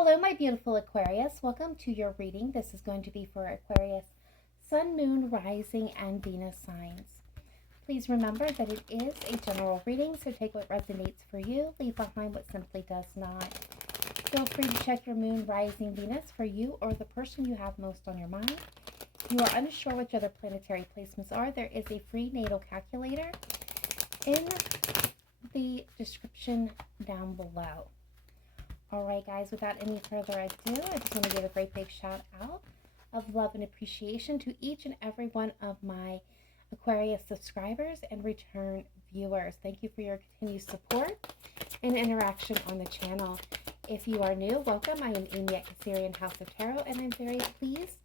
Hello, my beautiful Aquarius. Welcome to your reading. This is going to be for Aquarius, Sun, Moon, Rising, and Venus signs. Please remember that it is a general reading, so take what resonates for you, leave behind what simply does not. Feel free to check your Moon, Rising, Venus for you or the person you have most on your mind. If you are unsure which other planetary placements are, there is a free natal calculator in the description down below. All right, guys, without any further ado, I just want to give a great big shout out of love and appreciation to each and every one of my Aquarius subscribers and return viewers. Thank you for your continued support and interaction on the channel. If you are new, welcome. I am Amy at Cancerianhouse of Tarot, and I'm very pleased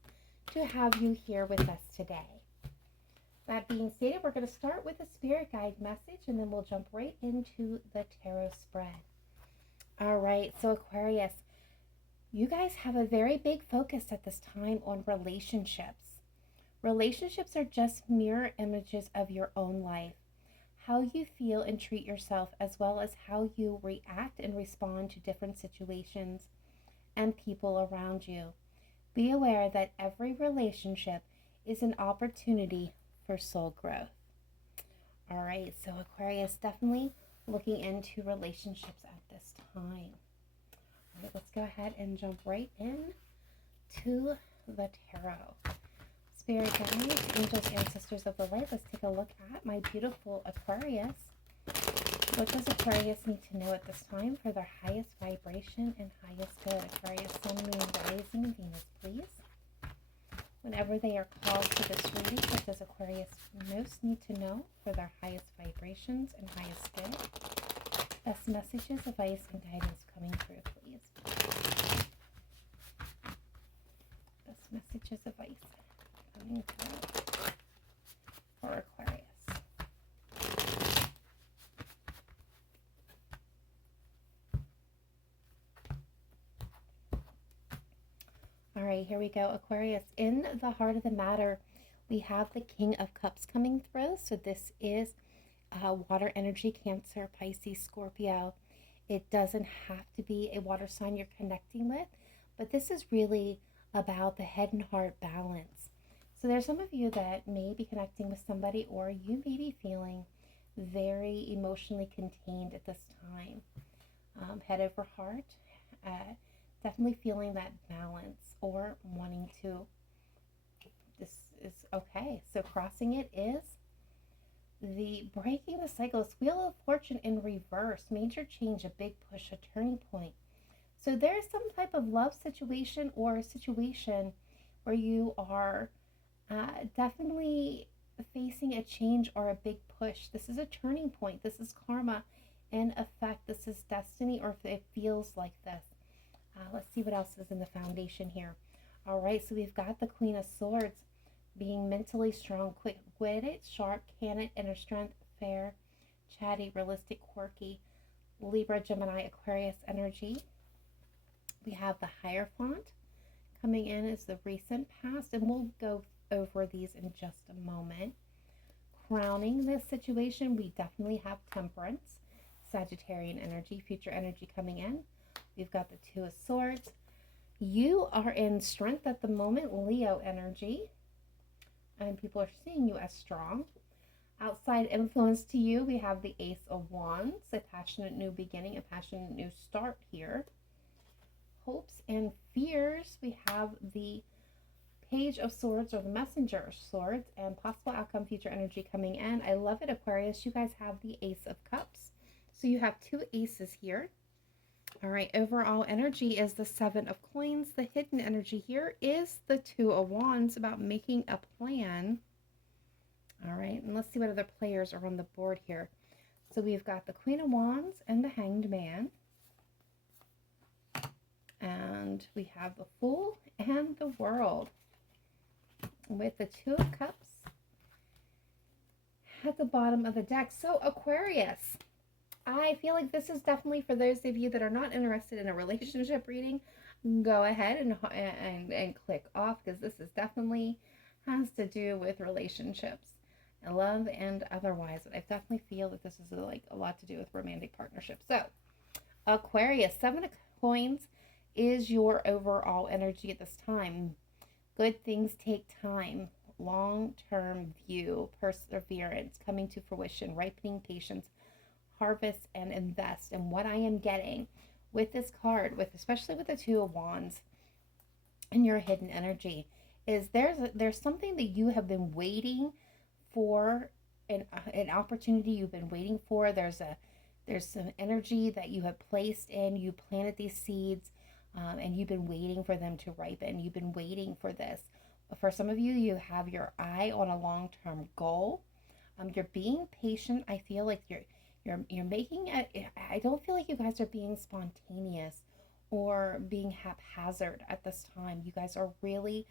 to have you here with us today. That being stated, we're going to start with a spirit guide message, and then we'll jump right into the tarot spread. All right, so Aquarius, you guys have a very big focus at this time on relationships. Relationships are just mirror images of your own life, how you feel and treat yourself, as well as how you react and respond to different situations and people around you. Be aware that every relationship is an opportunity for soul growth. All right, so Aquarius, definitely looking into relationships at this time. All right, let's go ahead and jump right in to the tarot. Spirit guides, angels, ancestors of the light, let's take a look at my beautiful Aquarius. What does Aquarius need to know at this time for their highest vibration and highest good? Aquarius, Sun, Moon, Rising, Venus, please. Whenever they are called to this reading, what does Aquarius most need to know for their highest vibrations and highest good? Best messages, advice, and guidance coming through, please. Best messages, advice coming through for Aquarius. All right, here we go, Aquarius. In the heart of the matter, we have the King of Cups coming through. So this is water energy, Cancer, Pisces, Scorpio. It doesn't have to be a water sign you're connecting with, but this is really about the head and heart balance. So there's some of you that may be connecting with somebody, or you may be feeling very emotionally contained at this time. Head over heart, definitely feeling that balance or wanting to, this is okay. So crossing it is the breaking the cycle. It's Wheel of Fortune in reverse. Major change, a big push, a turning point. So there's some type of love situation or a situation where you are definitely facing a change or a big push. This is a turning point. This is karma in effect. This is destiny, or if it feels like this. Let's see what else is in the foundation here. All right, so we've got the Queen of Swords, being mentally strong, quick-witted, sharp, candid, inner strength, fair, chatty, realistic, quirky, Libra, Gemini, Aquarius energy. We have the Hierophant coming in as the recent past, and we'll go over these in just a moment. Crowning this situation, we definitely have Temperance, Sagittarian energy, future energy coming in. We've got the Two of Swords. You are in strength at the moment, Leo energy, and people are seeing you as strong. Outside influence to you, we have the Ace of Wands, a passionate new beginning, a passionate new start here. Hopes and fears, we have the Page of Swords, or the Messenger of Swords, and possible outcome, future energy coming in. I love it, Aquarius. You guys have the Ace of Cups. So you have two aces here. All right, overall energy is the Seven of Coins. The hidden energy here is the Two of Wands, about making a plan. All right, and let's see what other players are on the board here. So we've got the Queen of Wands and the Hanged Man. And we have the Fool and the World, with the Two of Cups at the bottom of the deck. So Aquarius, I feel like this is definitely for those of you that are not interested in a relationship reading. Go ahead and click off, because this is definitely has to do with relationships, love and otherwise. But I definitely feel that this is like a lot to do with romantic partnerships. So Aquarius, Seven of Coins, is your overall energy at this time? Good things take time, long-term view, perseverance, coming to fruition, ripening, patience, harvest, and invest. And what I am getting with this card, with especially with the Two of Wands and your hidden energy, is there's something that you have been waiting for, an opportunity you've been waiting for. There's some energy that you have placed in. You planted these seeds, and you've been waiting for them to ripen. You've been waiting for this. For some of you, you have your eye on a long-term goal. You're being patient. I feel like you're making it. I don't feel like you guys are being spontaneous or being haphazard at this time. You guys are really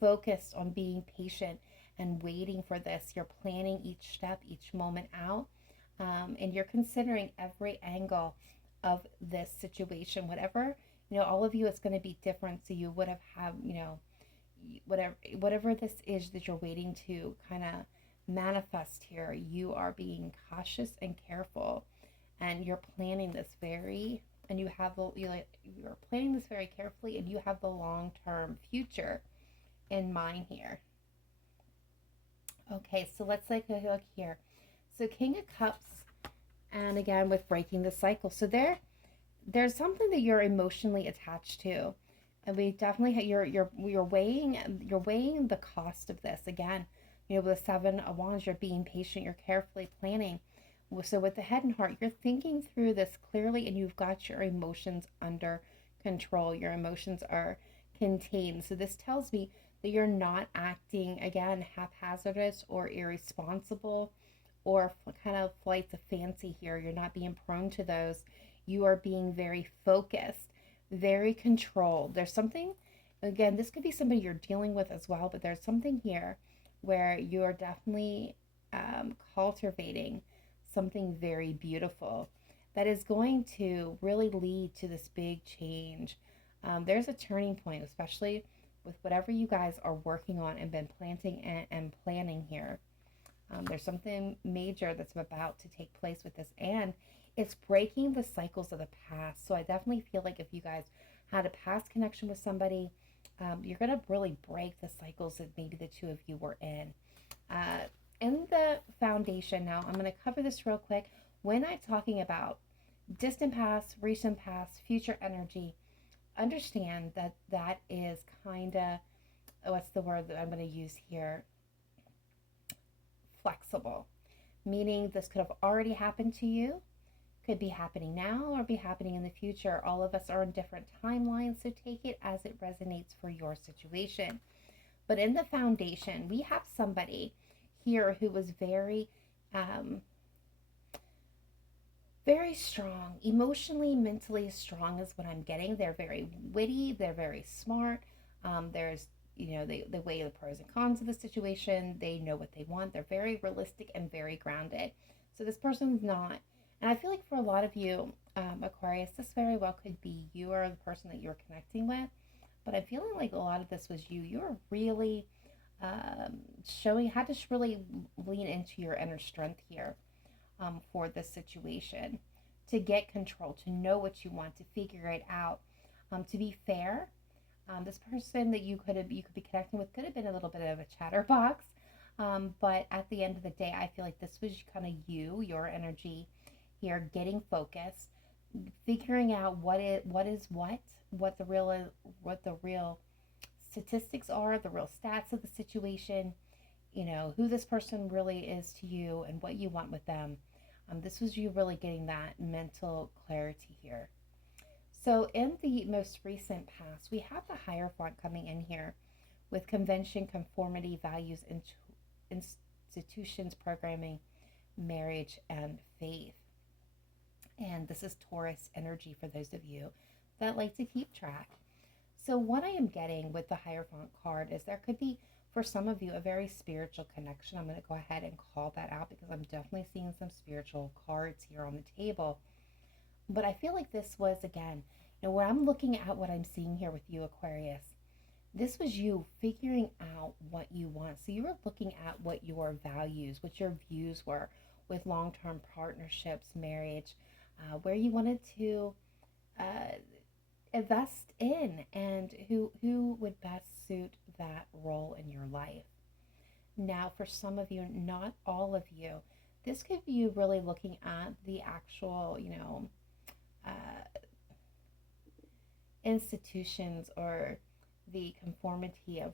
focused on being patient and waiting for this. You're planning each step, each moment out, and you're considering every angle of this situation. Whatever, all of you, it's going to be different. So you would have, whatever this is that you're waiting to kind of manifest here, you are being cautious and careful, and you're planning this very, and you're planning this very carefully, and you have the long-term future in mind here. Okay, so let's take a look here. So King of Cups, and again with breaking the cycle. So there's something that you're emotionally attached to, and we definitely you're weighing the cost of this. Again, with the Seven of Wands, you're being patient, you're carefully planning. So with the Head and Heart, you're thinking through this clearly, and you've got your emotions under control. Your emotions are contained. So this tells me that you're not acting, again, haphazardous or irresponsible or kind of flights of fancy here. You're not being prone to those. You are being very focused, very controlled. There's something, again, this could be somebody you're dealing with as well, but there's something here where you are definitely cultivating something very beautiful that is going to really lead to this big change. There's a turning point, especially with whatever you guys are working on and been planting and planning here. There's something major that's about to take place with this, and it's breaking the cycles of the past. So I definitely feel like if you guys had a past connection with somebody, you're going to really break the cycles that maybe the two of you were in. In the foundation now, I'm going to cover this real quick. When I'm talking about distant past, recent past, future energy, understand that that is kind of, what's the word that I'm going to use here? Flexible. Meaning this could have already happened to you, could be happening now, or be happening in the future. All of us are in different timelines, so take it as it resonates for your situation. But in the foundation, we have somebody here who was very very strong, emotionally, mentally strong is what I'm getting. They're very witty, they're very smart. There's, they weigh the pros and cons of the situation. They know what they want. They're very realistic and very grounded. So this person's not, and I feel like for a lot of you, Aquarius, this very well could be you or the person that you're connecting with. But I'm feeling like a lot of this was you. You're really had to really lean into your inner strength here. For this situation, to get control, to know what you want, to figure it out, to be fair. This person that you could be connecting with could have been a little bit of a chatterbox, but at the end of the day, I feel like this was kind of your energy here, getting focused, figuring out what the real statistics are, the real stats of the situation, who this person really is to you and what you want with them. This was you really getting that mental clarity here. So in the most recent past, we have the Hierophant coming in here with convention, conformity, values, institutions, programming, marriage, and faith. And this is Taurus energy for those of you that like to keep track. So what I am getting with the Hierophant card is there could be, for some of you, a very spiritual connection. I'm going to go ahead and call that out because I'm definitely seeing some spiritual cards here on the table. But I feel like this was, again, when I'm looking at what I'm seeing here with you, Aquarius, this was you figuring out what you want. So you were looking at what your values, what your views were with long-term partnerships, marriage, where you wanted to invest in, and who would best suit that role in your life. Now, for some of you, not all of you, this could be you really looking at the actual, uh, institutions or the conformity of,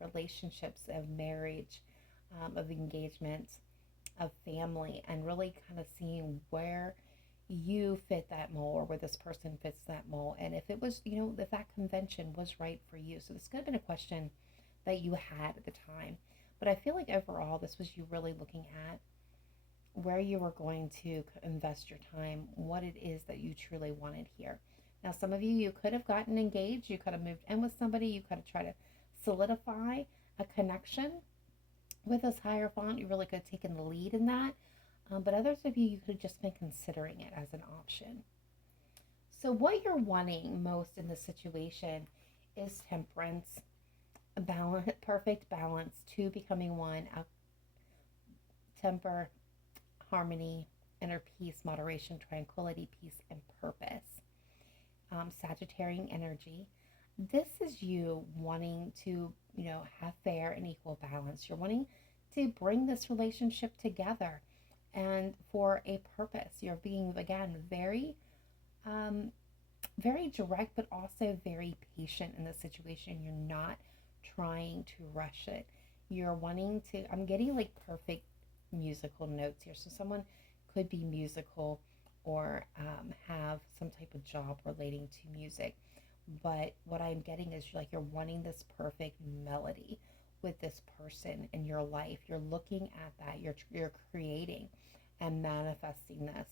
relationships, of marriage, of engagement, of family, and really kind of seeing where you fit that mold or where this person fits that mold, and if it was, if that convention was right for you. So this could have been a question that you had at the time, but I feel like overall this was you really looking at where you were going to invest your time, what it is that you truly wanted here. Now, some of you, you could have gotten engaged, you could have moved in with somebody, you could have tried to solidify a connection with this Hierophant. You really could have taken the lead in that. But others of you, you could have just been considering it as an option. So, what you're wanting most in this situation is temperance, a balance, perfect balance, two becoming one, a temper, harmony, inner peace, moderation, tranquility, peace, and purpose. Sagittarian energy. This is you wanting to, have fair and equal balance. You're wanting to bring this relationship together and for a purpose. You're being, again, um, very direct, but also very patient in the situation. You're not trying to rush it. You're wanting to, I'm getting like perfect musical notes here. So someone could be musical or have some type of job relating to music. But what I'm getting is like you're wanting this perfect melody with this person in your life. You're looking at that. You're creating and manifesting this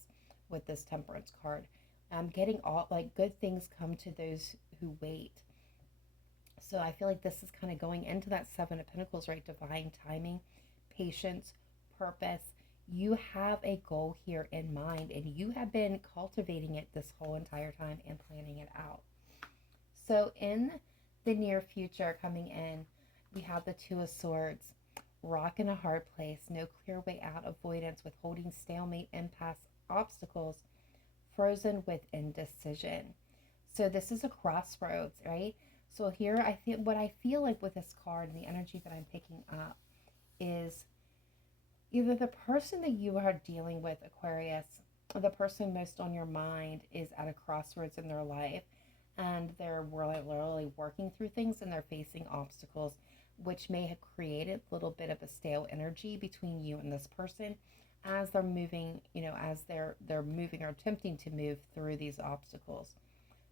with this temperance card. I'm getting all like good things come to those who wait. So I feel like this is kind of going into that Seven of Pentacles, right? Divine timing, patience, purpose. You have a goal here in mind, and you have been cultivating it this whole entire time and planning it out. So in the near future coming in, we have the Two of Swords, rock in a hard place, no clear way out, avoidance, withholding, stalemate, impasse, obstacles, frozen with indecision. So this is a crossroads, right? So here I feel what I feel like with this card and the energy that I'm picking up is either the person that you are dealing with, Aquarius, or the person most on your mind is at a crossroads in their life, and they're really working through things and they're facing obstacles, which may have created a little bit of a stale energy between you and this person as they're moving, as they're moving or attempting to move through these obstacles.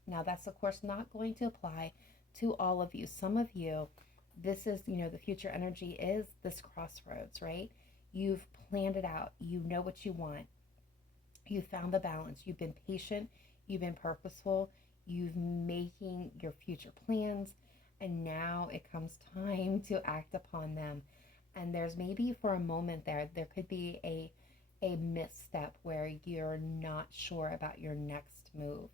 Now, that's of course not going to apply to all of you. Some of you, this is, the future energy is this crossroads, right? You've planned it out. You know what you want. You found the balance. You've been patient. You've been purposeful. You've making your future plans. And now it comes time to act upon them. And there's maybe for a moment there could be a misstep where you're not sure about your next move,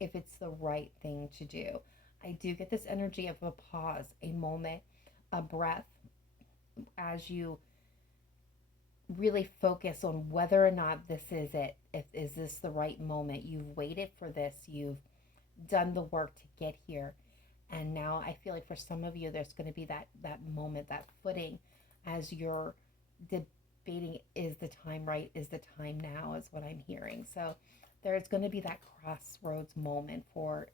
if it's the right thing to do. I do get this energy of a pause, a moment, a breath as you really focus on whether or not this is it. If is this the right moment? You've waited for this. You've done the work to get here. And now I feel like for some of you there's going to be that moment, that footing as you're debating, is the time right? Is the time now? Is what I'm hearing. So there's going to be that crossroads moment for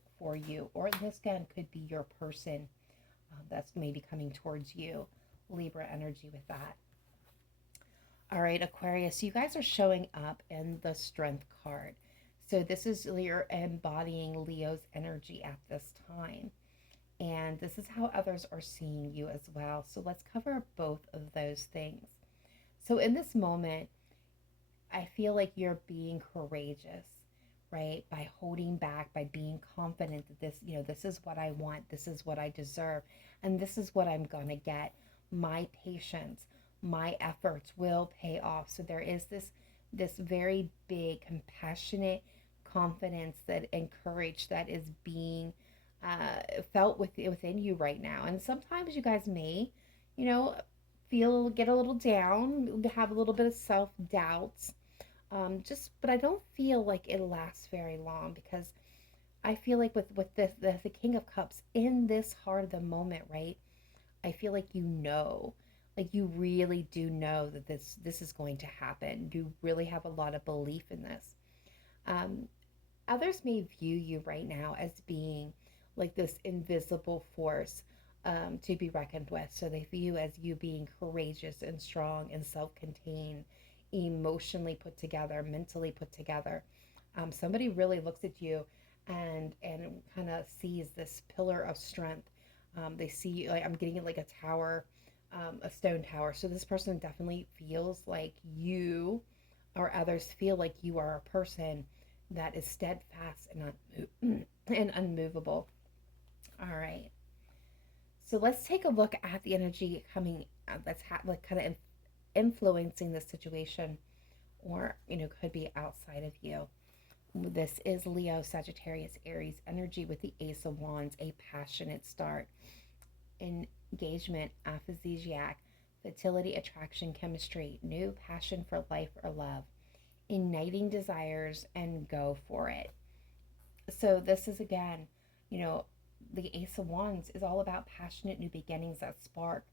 you, or this again could be your person that's maybe coming towards you. Libra energy with that. All right, Aquarius, you guys are showing up in the Strength card. So this is you're embodying Leo's energy at this time. And this is how others are seeing you as well. So let's cover both of those things. So in this moment, I feel like you're being courageous, right? By holding back, by being confident that this is what I want, this is what I deserve, and this is what I'm going to get. My patience, my efforts will pay off. So there is this very big compassionate confidence that and courage that is being felt within you right now. And sometimes you guys may, you know, get a little down, have a little bit of self doubts. But I don't feel like it lasts very long because I feel like with the King of Cups in this heart of the moment, right? I feel like you really do know that this is going to happen. You really have a lot of belief in this. Um, Others may view you right now as being like this invisible force to be reckoned with. So they view you as you being courageous and strong and self-contained, emotionally put together, mentally put together. Somebody really looks at you and kind of sees this pillar of strength. They see, like, I'm getting it like a tower, a stone tower. So this person definitely feels like you, or others feel like you are a person that is steadfast and unmovable. All right. So let's take a look at the energy coming like kind of influencing the situation, or could be outside of you. This is Leo, Sagittarius, Aries energy with the Ace of Wands, a passionate start, engagement, aphrodisiac, fertility, attraction, chemistry, new passion for life or love, igniting desires, and go for it. So this is again, you know, the Ace of Wands is all about passionate new beginnings, that spark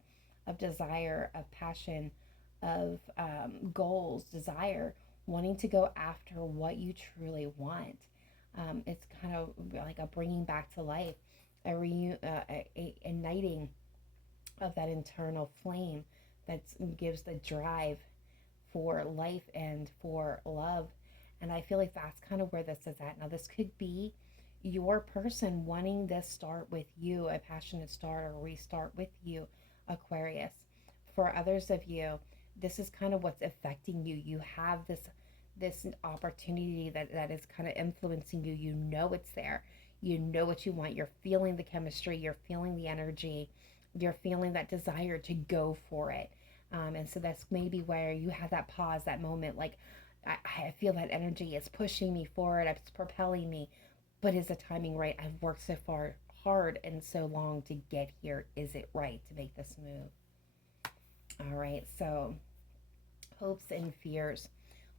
of desire, of passion, of goals, desire, wanting to go after what you truly want. It's kind of like a bringing back to life, a igniting of that internal flame that gives the drive for life and for love. And I feel like that's kind of where this is at. Now, this could be your person wanting this start with you, a passionate start or restart with you, Aquarius. For others of you, this is kind of what's affecting you. You have this opportunity that is kind of influencing you. You know it's there. You know what you want. You're feeling the chemistry. You're feeling the energy. You're feeling that desire to go for it. And so that's maybe where you have that pause, that moment, like, I feel that energy is pushing me forward, it's propelling me. But is the timing right? I've worked so far hard and so long to get here. Is it right to make this move? All right, so hopes and fears.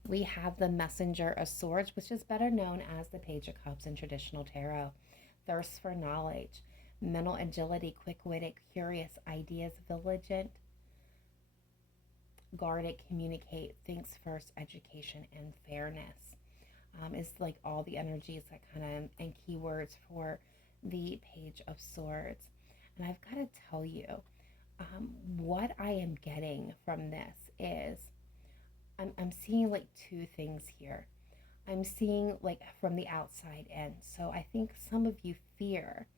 We have the Messenger of Swords, which is better known as the Page of Cups in traditional tarot. Thirst for knowledge, mental agility, quick witted, curious, ideas, vigilant, guard it, communicate, thinks first, education, and fairness. Is like all the energies that kind of and keywords for the Page of Swords. And I've got to tell you, what I am getting from this is I'm seeing like two things here. I'm seeing like from the outside in. So I think some of you fear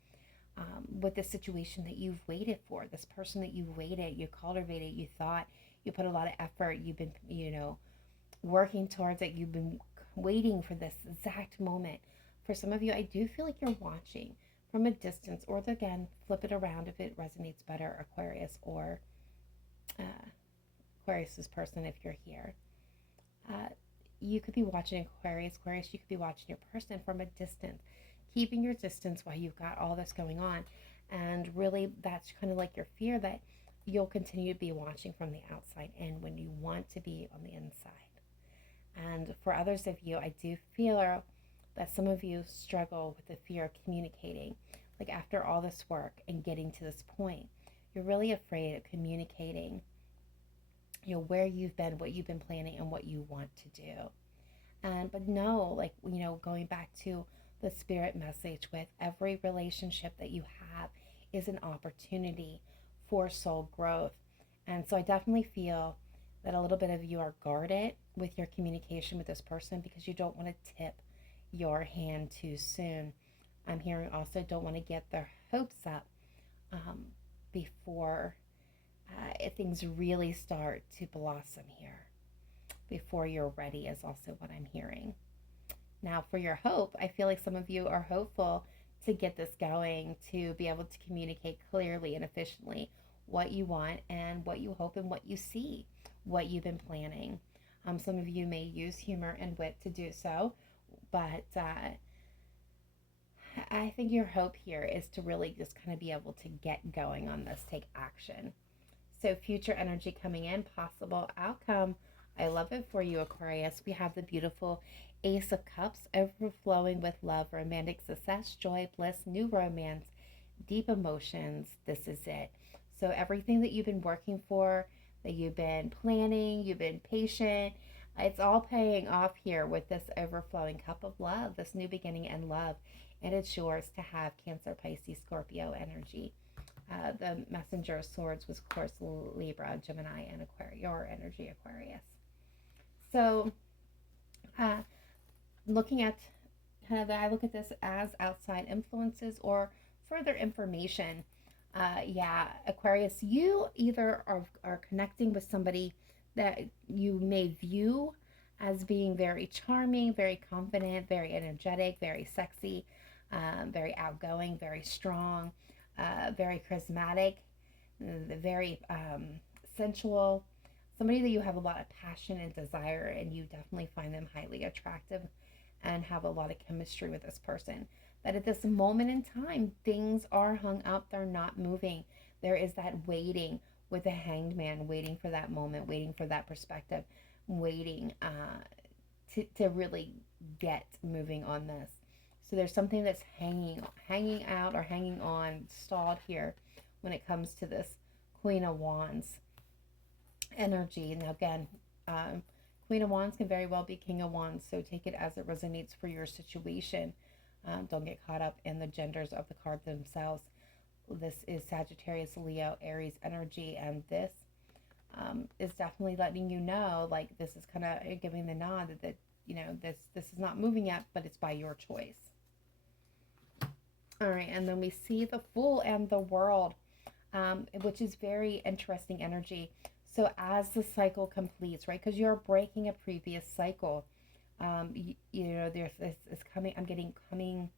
with the situation that you've waited for, this person that you've waited, you cultivated, you thought, you put a lot of effort, you've been, working towards it, you've been waiting for this exact moment. For some of you, I do feel like you're watching from a distance, or again, flip it around if it resonates better, Aquarius, or uh, Aquarius's person if you're here. Uh, you could be watching Aquarius, you could be watching your person from a distance, keeping your distance while you've got all this going on. And really, that's kind of like your fear that you'll continue to be watching from the outside in when you want to be on the inside. And for others of you, I do feel that some of you struggle with the fear of communicating. Like after all this work and getting to this point, you're really afraid of communicating, where you've been, what you've been planning, and what you want to do. But no, like, going back to the spirit message, with every relationship that you have is an opportunity for soul growth. And so I definitely feel that a little bit of you are guarded with your communication with this person because you don't want to tip your hand too soon. I'm hearing also don't want to get their hopes up before things really start to blossom here. Before you're ready is also what I'm hearing. Now, for your hope, I feel like some of you are hopeful to get this going, to be able to communicate clearly and efficiently what you want and what you hope and what you see, what you've been planning. Some of you may use humor and wit to do so, but I think your hope here is to really just kind of be able to get going on this, take action. So, future energy coming in, possible outcome I love it for you, Aquarius. We have the beautiful Ace of Cups, overflowing with love, romantic success, joy, bliss, new romance, deep emotions. This is it. So everything that you've been working for, that you've been planning, you've been patient, it's all paying off here with this overflowing cup of love, this new beginning and love. And it's yours to have Cancer, Pisces, Scorpio energy. The messenger of swords was, of course, Libra, Gemini, and Aquarius, your energy, Aquarius. So, uh, looking at kind of, I look at this as outside influences or further information. Yeah, Aquarius, you either are connecting with somebody that you may view as being very charming, very confident, very energetic, very sexy, very outgoing, very strong, very charismatic, very sensual, somebody that you have a lot of passion and desire, and you definitely find them highly attractive and have a lot of chemistry with this person. That at this moment in time, things are hung up, they're not moving. There is that waiting with the hanged man, waiting for that moment, waiting for that perspective, waiting to really get moving on this. So there's something that's hanging out or hanging on, stalled here when it comes to this Queen of Wands energy. Now again, Queen of Wands can very well be King of Wands, so take it as it resonates for your situation. Don't get caught up in the genders of the cards themselves. This is Sagittarius, Leo, Aries energy, and this is definitely letting you know, like, this is kind of giving the nod that you know this is not moving yet, but it's by your choice. All right, and then we see the Fool and the World, which is very interesting energy. So as the cycle completes, right, because you're breaking a previous cycle, you know, there's this is coming. I'm getting coming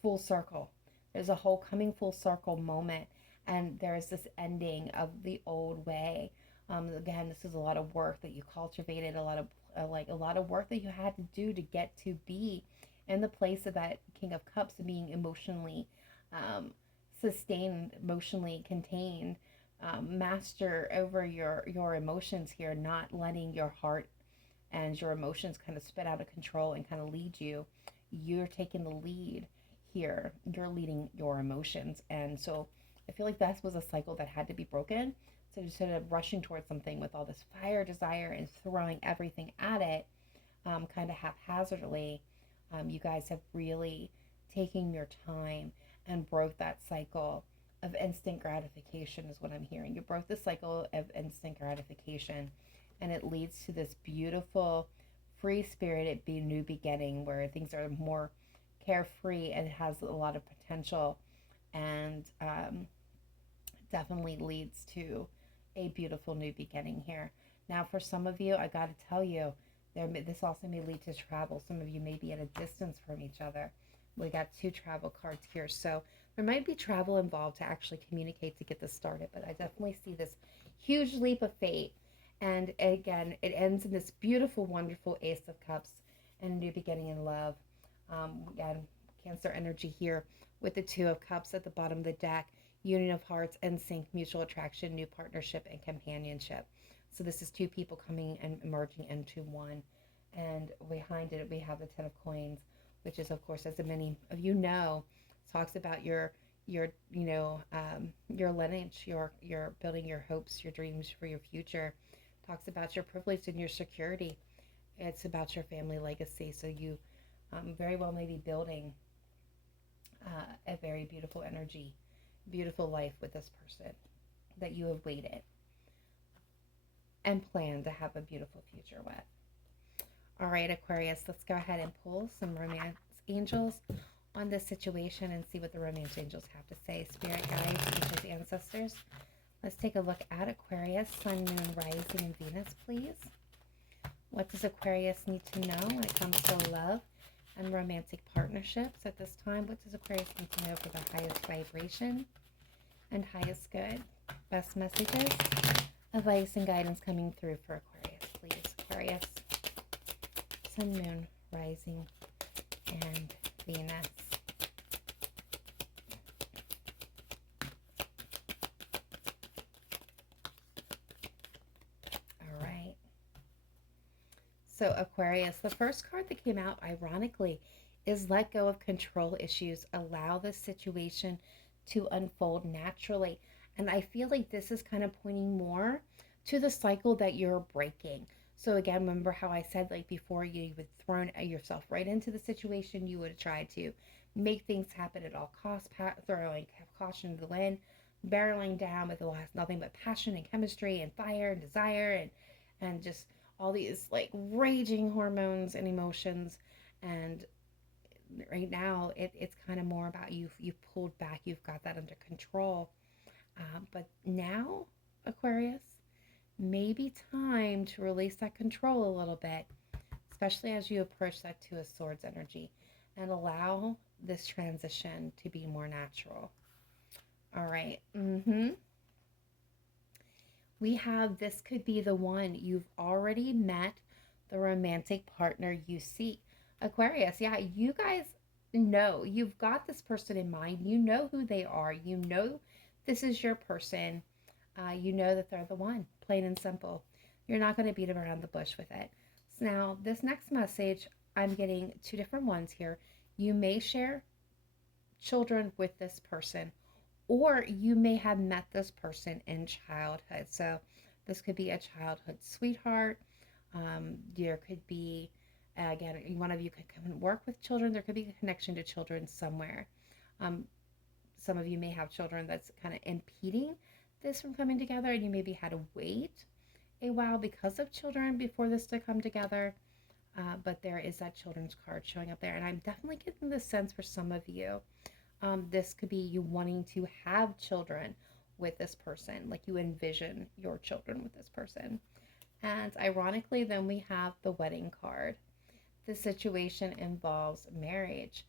full circle. There's a whole coming full circle moment, and there's this ending of the old way. Again, this is a lot of work that you cultivated, a lot of a lot of work that you had to do to get to be in the place of that King of Cups, being emotionally sustained, emotionally contained, master over your emotions here, not letting your heart and your emotions kind of spit out of control and kind of lead you. You're taking the lead here. You're leading your emotions. And so I feel like that was a cycle that had to be broken. So instead of rushing towards something with all this fire, desire, and throwing everything at it, kind of haphazardly, you guys have really taken your time and broke that cycle of instant gratification, is what I'm hearing. You broke the cycle of instant gratification, and it leads to this beautiful, free-spirited new beginning where things are more carefree and it has a lot of potential, and definitely leads to a beautiful new beginning here. Now, for some of you, I got to tell you, this also may lead to travel. Some of you may be at a distance from each other. We got 2 travel cards here, so there might be travel involved to actually communicate to get this started, but I definitely see this huge leap of faith. And again, it ends in this beautiful, wonderful Ace of Cups and a new beginning in love. Again, Cancer energy here with the 2 of Cups at the bottom of the deck. Union of hearts, and sync, mutual attraction, new partnership, and companionship. So this is 2 people coming and merging into one. And behind it, we have the 10 of coins, which is, of course, as many of you know, talks about your lineage, your building your hopes, your dreams for your future. Talks about your privilege and your security. It's about your family legacy. So you very well may be building a very beautiful energy, beautiful life with this person that you have waited and planned to have a beautiful future with. All right, Aquarius, let's go ahead and pull some romance angels on this situation and see what the romance angels have to say. Spirit guides, angels, ancestors. Let's take a look at Aquarius, Sun, Moon, Rising, and Venus, please. What does Aquarius need to know when it comes to love and romantic partnerships at this time? What does Aquarius need to know for the highest vibration and highest good? Best messages, advice, and guidance coming through for Aquarius, please. Aquarius, Sun, Moon, Rising, and Venus. All right. So Aquarius, the first card that came out, ironically, is let go of control issues. Allow the situation to unfold naturally. And I feel like this is kind of pointing more to the cycle that you're breaking. So again, remember how I said like before you would thrown yourself right into the situation, you would try to make things happen at all costs, throwing caution to the wind, barreling down with nothing but passion and chemistry and fire and desire and just all these like raging hormones and emotions. And right now it's kind of more about you've pulled back, you've got that under control. But now, Aquarius, maybe time to release that control a little bit, especially as you approach that Two of Swords energy, and allow this transition to be more natural. All right. We have, this could be the one. You've already met the romantic partner you seek. Aquarius, yeah, you guys know, you've got this person in mind. You know who they are. You know this is your person. You know that they're the one, plain and simple. You're not going to beat around the bush with it. So now, this next message, I'm getting two different ones here. You may share children with this person, or you may have met this person in childhood. So this could be a childhood sweetheart. There could be, again, one of you could come and work with children. There could be a connection to children somewhere. Some of you may have children that's kind of impeding this from coming together, and you maybe had to wait a while because of children before this to come together. But there is that children's card showing up there, and I'm definitely getting the sense for some of you, this could be you wanting to have children with this person, like you envision your children with this person. And ironically, then we have the wedding card. The situation involves marriage.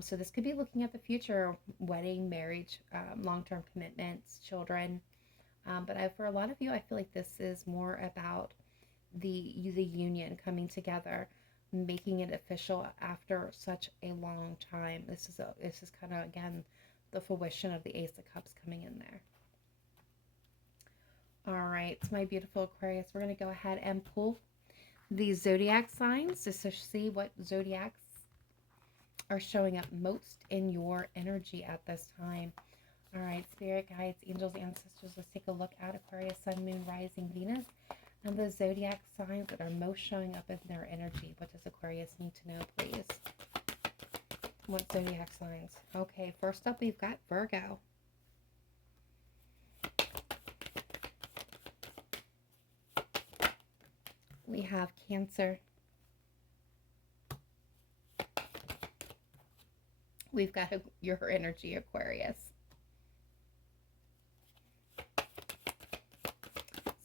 So this could be looking at the future, wedding, marriage, long-term commitments, children. But for a lot of you, I feel like this is more about the union coming together, making it official after such a long time. This is kind of, again, the fruition of the Ace of Cups coming in there. All right, my beautiful Aquarius, we're going to go ahead and pull the zodiac signs just to see what zodiacs are showing up most in your energy at this time. All right, spirit guides, angels, ancestors, let's take a look at Aquarius, Sun, Moon, Rising, Venus, and the zodiac signs that are most showing up in their energy. What does Aquarius need to know, please? What zodiac signs? Okay, first up, we've got Virgo. We have Cancer. We've got your energy, Aquarius.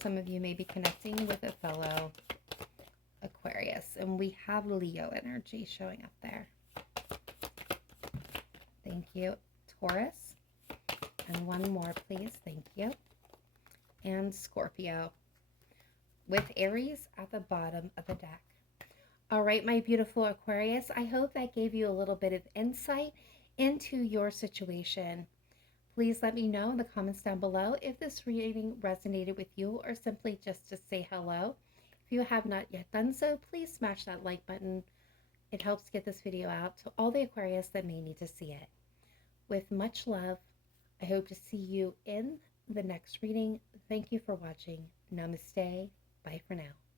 Some of you may be connecting with a fellow Aquarius. And we have Leo energy showing up there. Thank you. Taurus. And one more, please. Thank you. And Scorpio, with Aries at the bottom of the deck. All right, my beautiful Aquarius, I hope that gave you a little bit of insight into your situation. Please let me know in the comments down below if this reading resonated with you, or simply just to say hello. If you have not yet done so, please smash that like button. It helps get this video out to all the Aquarius that may need to see it. With much love, I hope to see you in the next reading. Thank you for watching. Namaste. Bye for now.